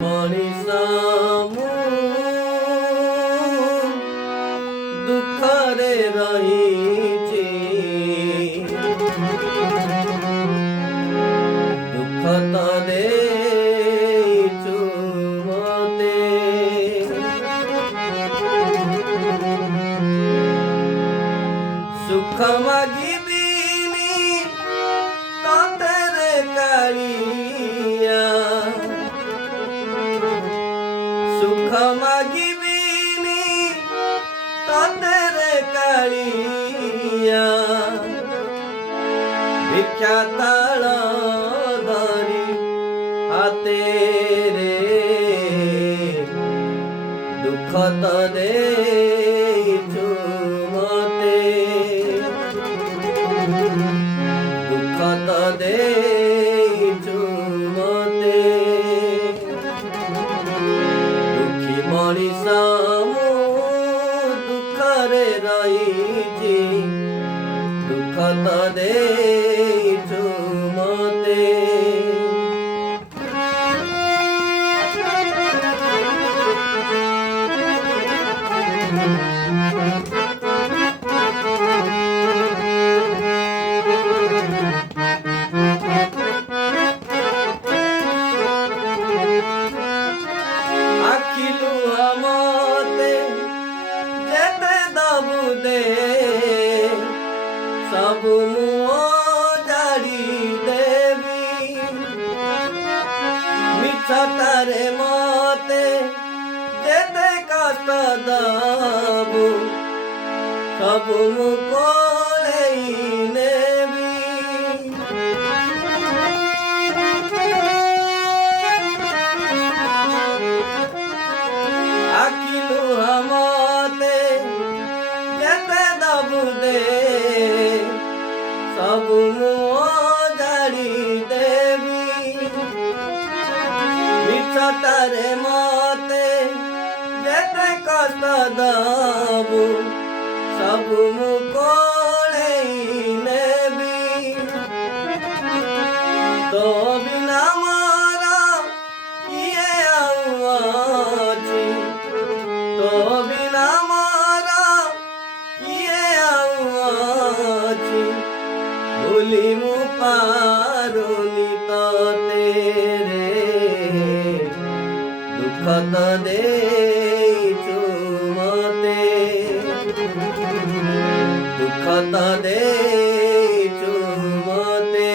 ମଣିଷମୁ ଦୁଃଖରେ ରହିଛି, ଦୁଃଖ ତ ଦେଇଛୁ ମତେ। ସୁଖ ମାଗିବିନି ତତେରେ କାଳିଆ, ସୁଖ ମାଗିବିନି ତତେରେ କାଳିଆ, ଭିକ୍ଷା ତାଳ ଧରି ହାତେରେ ଦୁଃଖ ତ ଦେଇଛୁ ମତେ, ଦୁଃଖ ତ ଦେଇଛୁ ମତେ। ମଣିଷ ମୁଁ ଦୁଃଖରେ ରହିଛି, ଦୁଃଖ ତ ଦେଇଛୁ ମତେ। ସବୁ ମୁଁ ଜାଡ଼ି ଦେବି, ମିଛଟାରେ ମତେ ଯେତେ କଷ୍ଟ ଦବୁ, ସବୁ ମୁଁ କୋଳେଇ ନେବି। ଆଖି ଲୁହ ମତେ ଯେତେ ଦବୁ ଦେ, ସବୁ ମୁଁ ଜାଡ଼ି ଦେବି, ମିଛଟାରେ ମତେ ଯେତେ କଷ୍ଟ ଦବୁ, ସବୁ ମୁଁ କୋଳେଇ ନେବି। ତୋ ବିନା ମୋର କିଏ ଆଉ ଅଛି, ତୋ ବିନା ମୋର କିଏ ଆଉ ଅଛି, ଭୁଲି ମୁଁ ପାରୁନି ତତେରେ, ଦୁଃଖ ତ ଦେଇଛୁ ମତେ, ଦୁଃଖ ତ ଦେଇଛୁ ମତେ।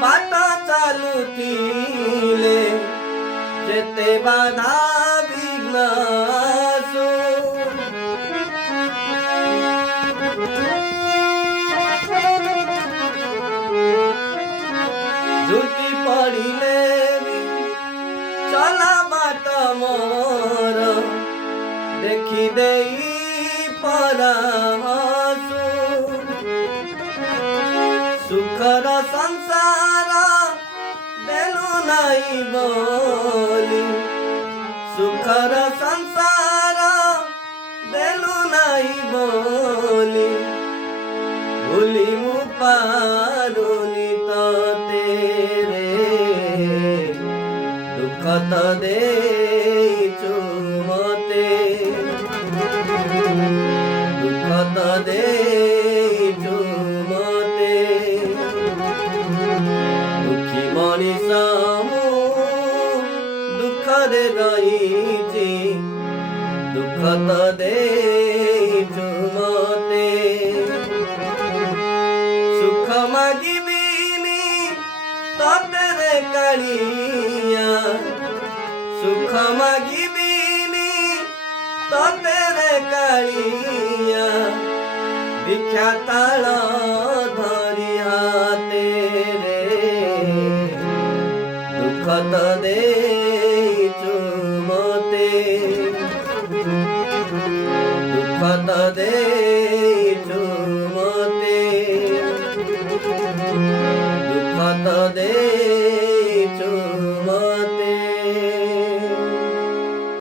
ବାଟ ଚାଲୁଥିଲେ ଯେତେ ବାଧା ବିଘ୍ନ ଆସୁ, ଝୁଟି ପଡ଼ିଲେ ବି ଚଲା ବାଟ ମୋର, ଦେଖି ଦେଇ ପରାସୁ। ସୁଖର ସଂସାର ଦେଲୁ ନାହିଁ ବୋଲି, ସୁଖର ସଂସାର ଦେଲୁ ନାହିଁ ବୋଲି, ଭୁଲି ମୁଁ ପାରୁନି ତତେରେ, ଦୁଃଖ ତ ଦେଇଛୁ ମତେ, ଦୁଃଖ ତ ଦେଇଛୁ ମତେ। ଦୁଃଖୀ ମଣିଷ ମୁଁ ଦୁଃଖରେ ରହିଛି, ଦୁଃଖ ତ ଦେଇଛୁ ମତେ। ସୁଖ ମାଗିବିନି ତତେରେ କାଳିଆ, ସୁଖ ମାଗିବିନି ତତେରେ କାଳିଆ, ଭିକ୍ଷା ତାଳ ଧରି ହାତେରେ ଦୁଃଖ ତ ଦେଇଛୁ ମତେ, दुखत दे रे